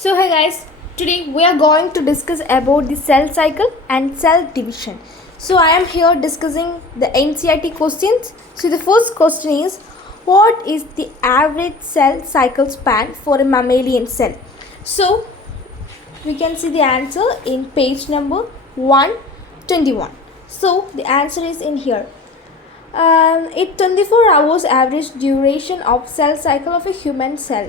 So hi guys, today we are going to discuss about the cell cycle and cell division. So I am here discussing the Ncert questions. So the first question is, what is the average cell cycle span for a mammalian cell? So we can see the answer in page number 121. So the answer is in here. It 24 hours average duration of cell cycle of a human cell.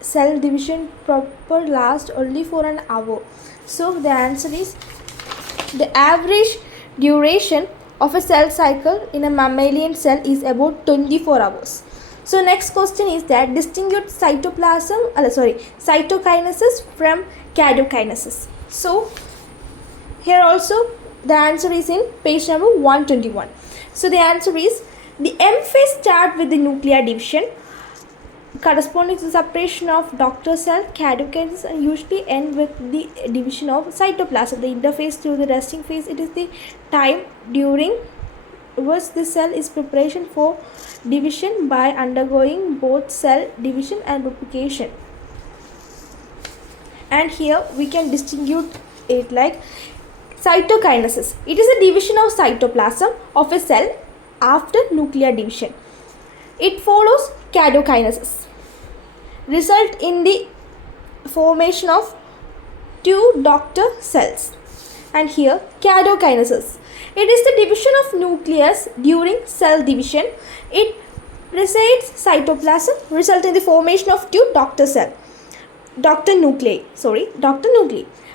Cell division proper lasts only for an hour. So the answer is the average duration of a cell cycle in a mammalian cell is about 24 hours. So next question is that distinguish cytokinesis from ketokinesis. So here also the answer is in page number 121. So the answer is the M phase start with the nuclear division corresponding to the separation of daughter cell, ketokinesis, and usually end with the division of cytoplasm. The interphase to the resting phase, it is the time during which the cell is preparation for division by undergoing both cell division and replication. And here we can distinguish it like cytokinesis. It is a division of cytoplasm of a cell after nuclear division. It follows ketokinesis, result in the formation of two daughter cells. And here ketokinesis, it is the division of nucleus during cell division. It precedes cytoplasm, result in the formation of two daughter nuclei.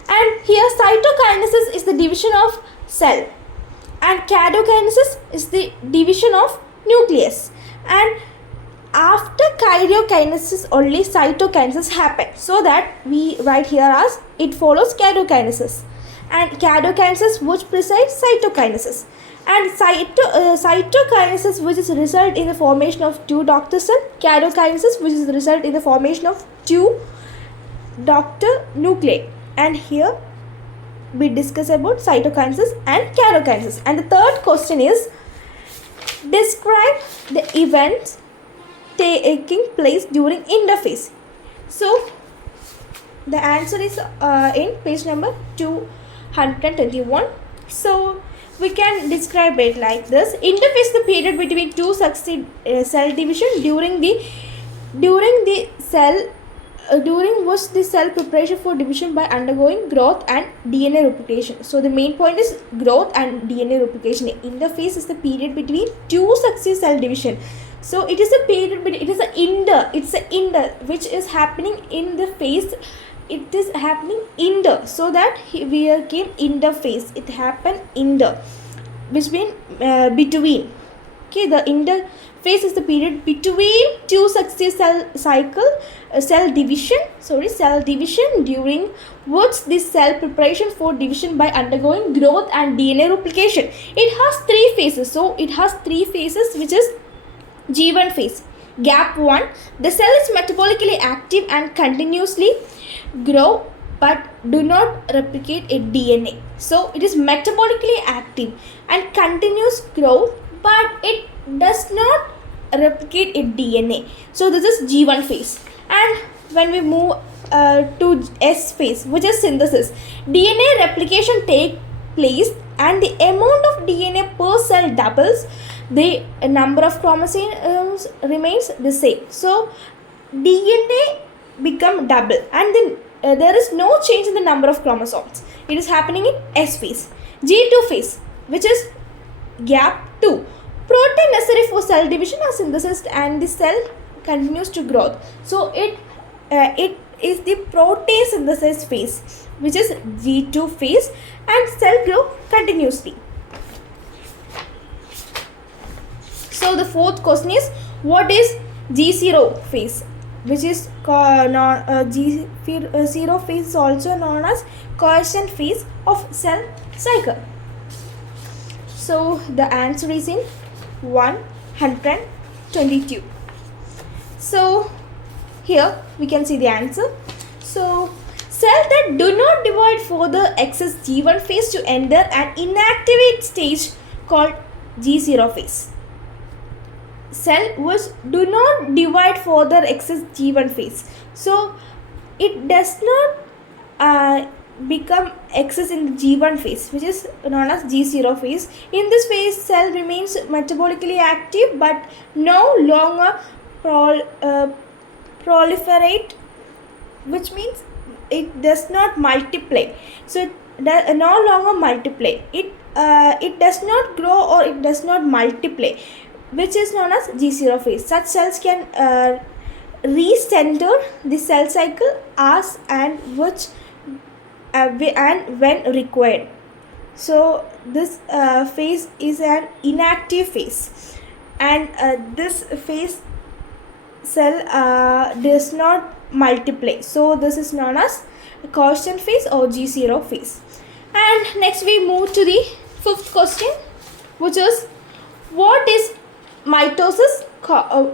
And here cytokinesis is the division of cell and ketokinesis is the division of nucleus. And after karyokinesis only cytokinesis happens. So that we write here as it follows ketokinesis. And ketokinesis which precedes cytokinesis. And cytokinesis which is result in the formation of two daughter cell. Ketokinesis which is result in the formation of two daughter nuclei. And here we discuss about cytokinesis and ketokinesis. And the third question is, describe the events taking place during interphase. So the answer is in page number 221. So we can describe it like this. Interphase is the period between two succeed cell division during which the cell preparation for division by undergoing growth and DNA replication. So the main point is growth and DNA replication. Interphase is the period between two successive cell division. So it is a period, it is an inter which is happening in the phase. It is happening inter, so that we came interphase. It happened inter, which means between. Okay, the interphase is the period between two successive cell division during which the cell preparation for division by undergoing growth and DNA replication. It has three phases. So it has three phases, which is G1 phase. Gap 1, the cell is metabolically active and continuously grow but do not replicate a DNA. So it is metabolically active and continuous growth, but it does not replicate a DNA. So this is G1 phase. And when we move to S phase, which is synthesis, DNA replication takes place and the amount of DNA per cell doubles. The number of chromosomes remains the same. So DNA become double and then there is no change in the number of chromosomes. It is happening in S phase. G2 phase, which is gap 2. Protein necessary for cell division are synthesized and the cell continues to grow. So it is the protein synthesis phase, which is G2 phase, and cell grow continuously. So the fourth question is, what is G0 phase, which is G0 phase is also known as quiescent phase of cell cycle. So the answer is in 122. So here we can see the answer. So cells that do not divide further access G1 phase to enter an inactivate stage called G0 phase. cell which do not divide further excess G1 phase. So it does not become excess in the G1 phase, which is known as G0 phase. In this phase, cell remains metabolically active but no longer proliferate, which means it does not multiply. So it no longer multiply. It does not grow or it does not multiply, which is known as G0 phase. Such cells can recenter the cell cycle as and which and when required. So this phase is an inactive phase, and this phase cell does not multiply. So this is known as caution phase or G0 phase. And next we move to the fifth question, which is what is mitosis?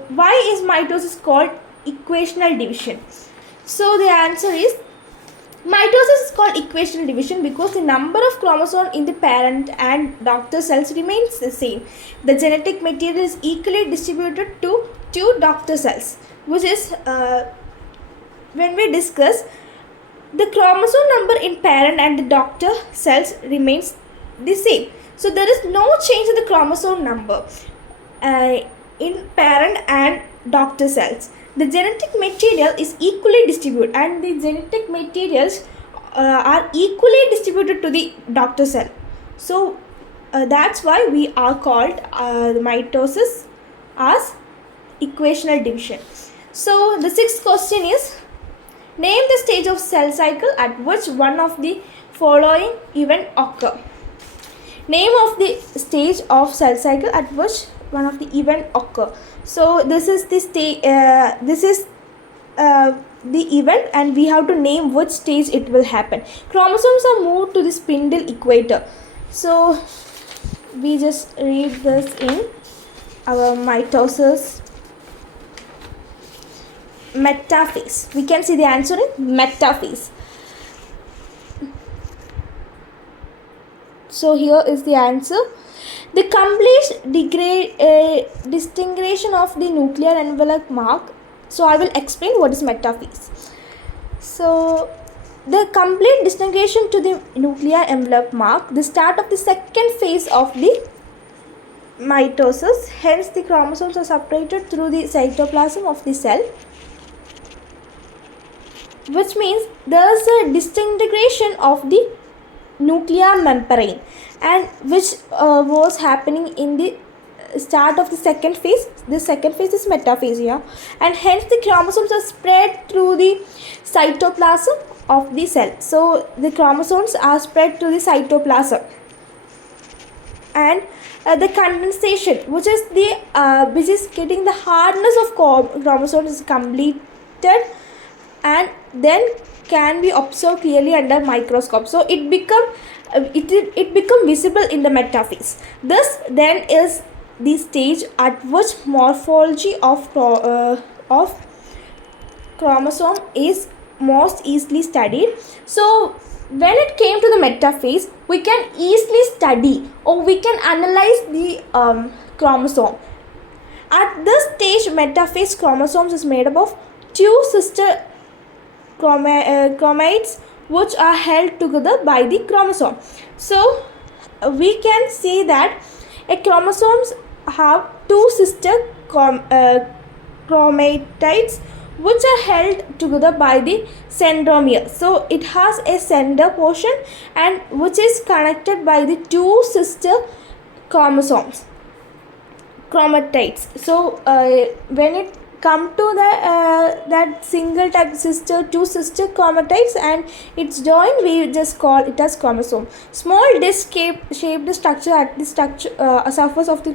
Why is mitosis called equational division? So the answer is mitosis is called equational division because the number of chromosomes in the parent and daughter cells remains the same. The genetic material is equally distributed to two daughter cells, which is when we discuss the chromosome number in parent and the daughter cells remains the same. So there is no change in the chromosome number in parent and daughter cells. The genetic material is equally distributed, and the genetic materials are equally distributed to the daughter cell. So that's why we are called the mitosis as equational division. So the sixth question is, name the stage of cell cycle at which one of the following event occur. Name of the stage of cell cycle at which one of the event occur. So this is the stage. This is the event, and we have to name which stage it will happen. Chromosomes are moved to the spindle equator. So we just read this in our mitosis metaphase. We can see the answer in metaphase. So here is the answer. The complete distinction of the nuclear envelope mark. So I will explain what is metaphase. So the complete distinction to the nuclear envelope mark the start of the second phase of the mitosis. Hence the chromosomes are separated through the cytoplasm of the cell, which means there is a disintegration of the nuclear membrane, and which was happening in the start of the second phase. The second phase is metaphase, yeah, and hence the chromosomes are spread through the cytoplasm of the cell. So the chromosomes are spread through the cytoplasm, and the condensation, which is getting the hardness of chromosomes is completed, and then can be observed clearly under microscope. So it become visible in the metaphase. This then is the stage at which morphology of chromosome is most easily studied. So when it came to the metaphase, we can easily study or we can analyze the chromosome. At this stage, metaphase chromosomes is made up of two sister chromates which are held together by the chromosome. So we can see that a chromosomes have two sister chromatids which are held together by the centromere. So it has a center portion and which is connected by the two sister chromatids. So when it come to the that single type two sister chromatids and it's joined, we just call it as chromosome. Small disc shaped structure at the surface of the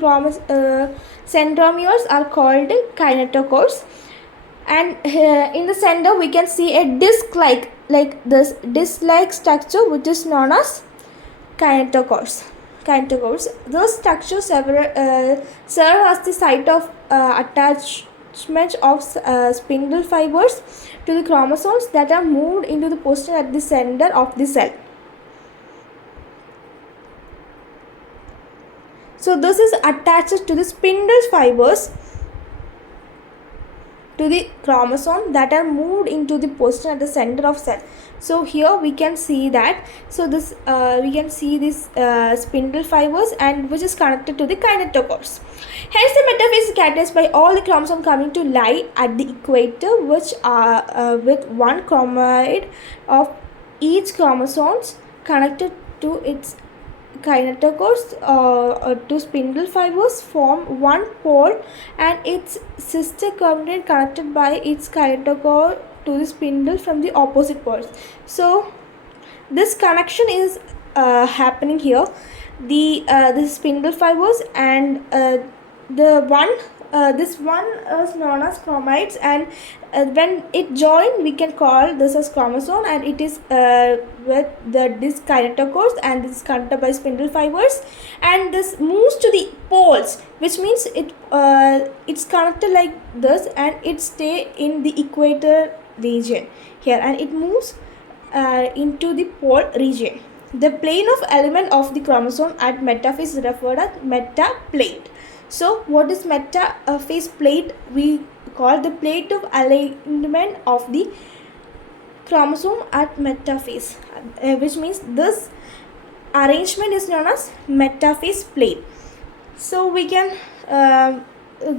centromeres are called kinetochores, and in the center we can see a disc like structure which is known as kinetochores. Those structures serve as the site of attachment of spindle fibers to the chromosomes that are moved into the position at the center of the cell. So this is attached to the spindle fibers to the chromosome that are moved into the position at the center of cell. So here we can see that, so this we can see this spindle fibers and which is connected to the kinetochores. Hence the metaphase is characterized by all the chromosomes coming to lie at the equator, which are with one chromosome of each chromosomes connected to its kinetochores to spindle fibers form one pole and its sister chromatin connected by its kinetochore to the spindle from the opposite poles. So this connection is happening here. The spindle fibers and the one this one is known as chromides, and when it join we can call this as chromosome, and it is with this kinetochores and this is connected by spindle fibers, and this moves to the poles, which means it's connected like this and it stay in the equator region here, and it moves into the pole region. The plane of element of the chromosome at metaphase is referred as metaplate. So what is metaphase plate? We call the plate of alignment of the chromosome at metaphase, which means this arrangement is known as metaphase plate. So we can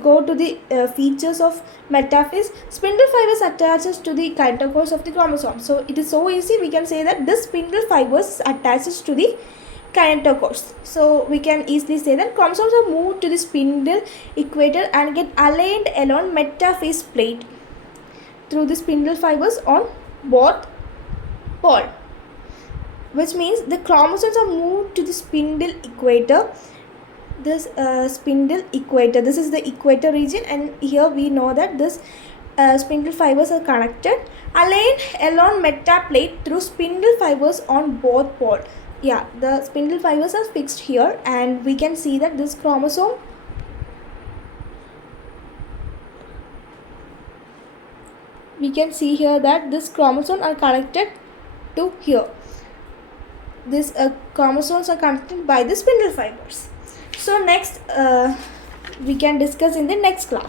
go to the features of metaphase. Spindle fibers attaches to the kinetochores of the chromosome. So it is so easy, we can say that this spindle fibers attaches to the kinetochores. So we can easily say that chromosomes are moved to the spindle equator and get aligned along metaphase plate through the spindle fibers on both poles, which means the chromosomes are moved to the spindle equator. This spindle equator, this is the equator region, and here we know that this spindle fibers are connected, aligned along metaplate through spindle fibers on both poles. Yeah, the spindle fibers are fixed here, and we can see that this chromosome we can see here that this chromosome are connected to here. These chromosomes are connected by the spindle fibers. So next we can discuss in the next class.